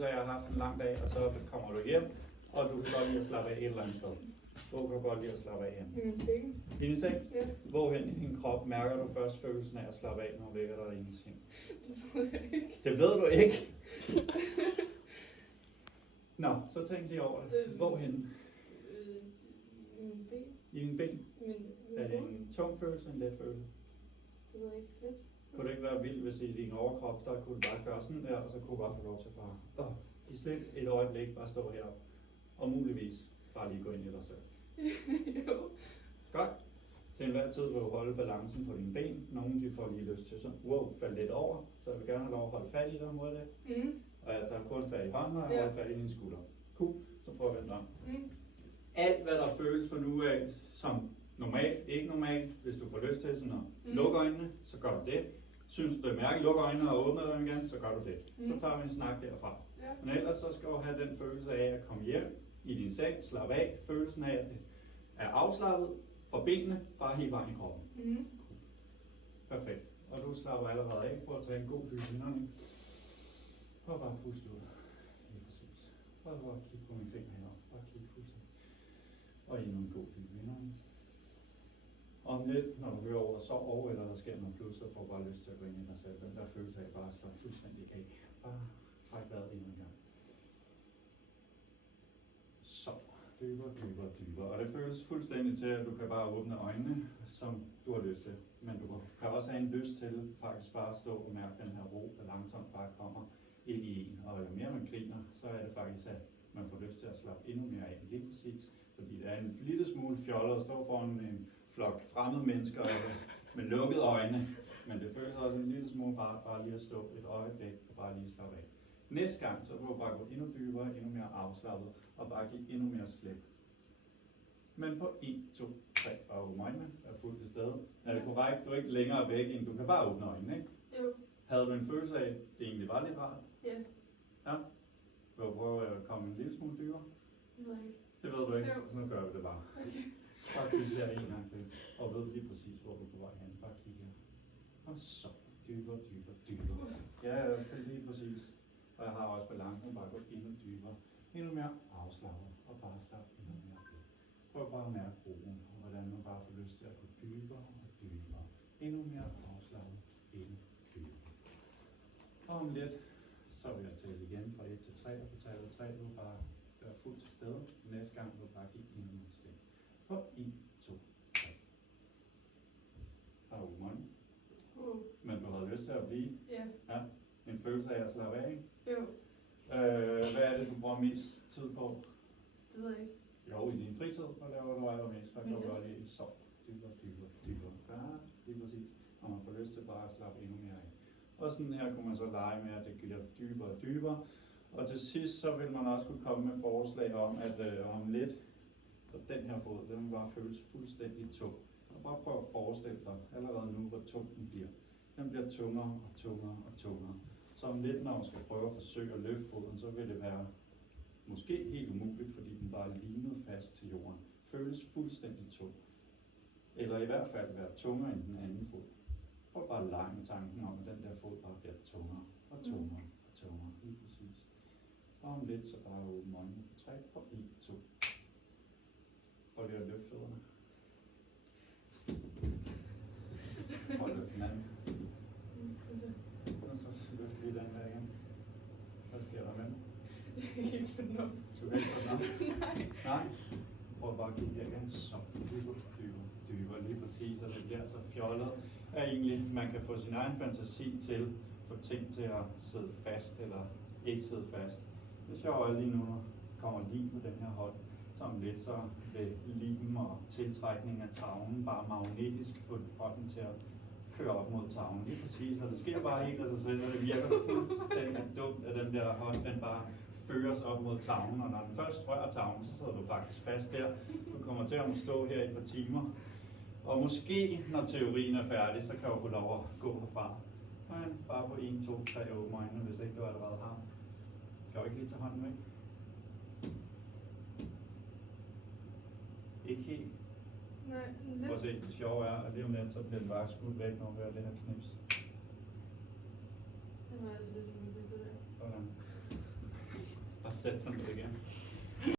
følelse af, at jeg har haft en lang dag, og så kommer du hjem, og du kan godt lide at slappe af et eller andet sted. Hvor kan du godt lide at slappe af hen? I min seng. I din seng? Ja. Hvorhen i din krop mærker du først følelsen af at slappe af, når du ligger der i din seng? Det ved jeg ikke. Det ved du ikke? Nå, så tænk lige over det. Hvorhen? I min ben. I dine ben? Min Er det en tung følelse, en let følelse? Det ved jeg ikke. Lidt. Kunne det ikke være vildt, hvis i din overkrop, der kunne du bare gøre sådan der, og så kunne du bare få lov til bare give slip et øjeblik, bare stå heroppe, og muligvis bare lige gå ind i dig selv. Jo. Godt. Til enhver tid vil du holde balancen på dine ben. Nogle de får lige lyst til sådan, falde lidt over, så jeg vil gerne have lov at holde fat i dig mod det. Og jeg tager kun fat i hånden, og jeg holder fat i dine skuldre. Cool. Så prøv at vende om. Alt hvad der føles for nu af som normalt, ikke normalt, hvis du får lyst til sådan at lukke øjnene, så gør du det. Synes du det er mærkeligt, lukker øjnene og åbner dem igen, så gør du det. Så tager vi en snak derfra. Ja. Men ellers så skal du have den følelse af at komme hjem i din seng, slappe af, følelsen af at er afslappet for benene, bare helt vejen i kroppen. Perfekt. Og du slapper allerede af. Prøv at tage en god dyb indånding. Og bare puste ud. Lige præcis. Og bare kigge på mine fingre heroppe. Bare kigge fuldstændig. Og endnu en god dyb indånding. Om lidt, når du hører over så over, eller der sker noget plus, så får du bare lyst til at gå ind i dig selv. Den der følelse af bare at slappe fuldstændig af. Bare træk vejret ind en gang. Så. Dybere, dybere, dybere. Og det føles fuldstændig til, at du kan bare åbne øjnene, som du har lyst til. Men du kan også have en lyst til faktisk bare at stå og mærke den her ro, der langsomt bare kommer ind i en. Og jo mere man griner, så er det faktisk, at man får lyst til at slappe endnu mere af. Lige præcis. Fordi det er en lille smule fjollet at stå foran en flok fremmede mennesker med lukkede øjne. Men det føles også en lille smule bare lige at stå et øjeblik og bare lige slappe af. Næste gang, så vil du bare gå endnu dybere, endnu mere afslappet, og bare give endnu mere slip. Men på 1, 2, 3, bare åbne øjnene, er fuldt til stede. Er det korrekt? Du er ikke længere væk, end du kan bare åbne øjnene, ikke? Jo. Havde du en følelse af, at det egentlig var lidt rart? Ja. Ja? Vil du prøve at komme en lille smule dybere? Det ved jeg ikke. Det ved du ikke? Jo. Så nu gør vi det bare. Okay. Bare kig her en gang til, og ved lige præcis, hvor du er på vej hen. Bare kig her. Og så dybere, dybere, dybere. Ja, det er lige præcis. Og jeg har også balancen, bare gå endnu dybere, endnu mere afslappet, og bare slappe endnu mere af. Prøv bare at mærke roen, og hvordan man bare får lyst til at gå dybere og dybere. Endnu mere afslappet, endnu dybere. Og om lidt, så vil jeg tælle igen fra 1 til 3, og på tallet 3 vil du bare være fuldt til stede. Næste gang vil du bare give endnu mere slip. På 1, 2, 3. Har du morgen? Men du havde lyst til at blive? Ja. Ja. En følelse af at slappe af, ikke? Jo. Hvad er det, du bruger mest tid på? Det ved jeg ikke. Jo, i din fritid, hvad laver du allermest? Hvad kan du godt lide? Så dybere, dybere, dybere. Ja, lige præcis. Og man får lyst til bare at slappe endnu mere af. Og sådan her kunne man så lege med, at det bliver dybere og dybere. Og til sidst, så vil man også kunne komme med forslag om, at om lidt, så den her fod, den vil bare føles fuldstændig tung. Og bare prøv at forestille dig allerede nu, hvor tung den bliver. Den bliver tungere og tungere og tungere. Så om lidt, når man skal prøve at forsøge at løfte foden, så vil det være måske helt umuligt, fordi den bare er limet fast til jorden. Føles fuldstændig tung. Eller i hvert fald være tungere end den anden fod. Prøv bare at lege med tanken om, at den der fod bare bliver tungere og tungere og tungere. Lige præcis. Og om lidt, så bare åbne øjnene på 3 og 1, 2. Prøv lige at løfte fødderne. Prøv at løfte den anden. Og så løfter vi den der igen. Hvad sker der med den? Du kan ikke få den op? Nej. Prøv bare at kigge her igen. Så dybere, dybere, dybere. Lige præcis, og det bliver så fjollet. At egentlig man kan få sin egen fantasi til at få ting til at sidde fast eller ikke sidde fast. Det er sjovt, at lige nu kommer lim på den her hånd. Så om lidt så vil limen og tiltrækning af tavlen bare magnetisk få hånden til at køre op mod tavlen. Lige præcis, og det sker bare helt af sig selv, og det virker fuldstændig dumt, at den der hånd den bare føres op mod tavlen, og når den først rører tavlen, så sidder du faktisk fast der. Du kommer til at stå her i et par timer. Og måske, når teorien er færdig, så kan du få lov at gå herfra. Men bare på 1, 2, 3 åbne øjnene, hvis ikke du allerede har. Kan du ikke lige tage hånden væk? Ikke helt. Nej, Prøv at se, det sjove er, at lige om lidt, så bliver den bare skudt væk, når vi gør det her knips. Det var altså lidt umuligt, det der. Sådan. Sæt dig ned igen.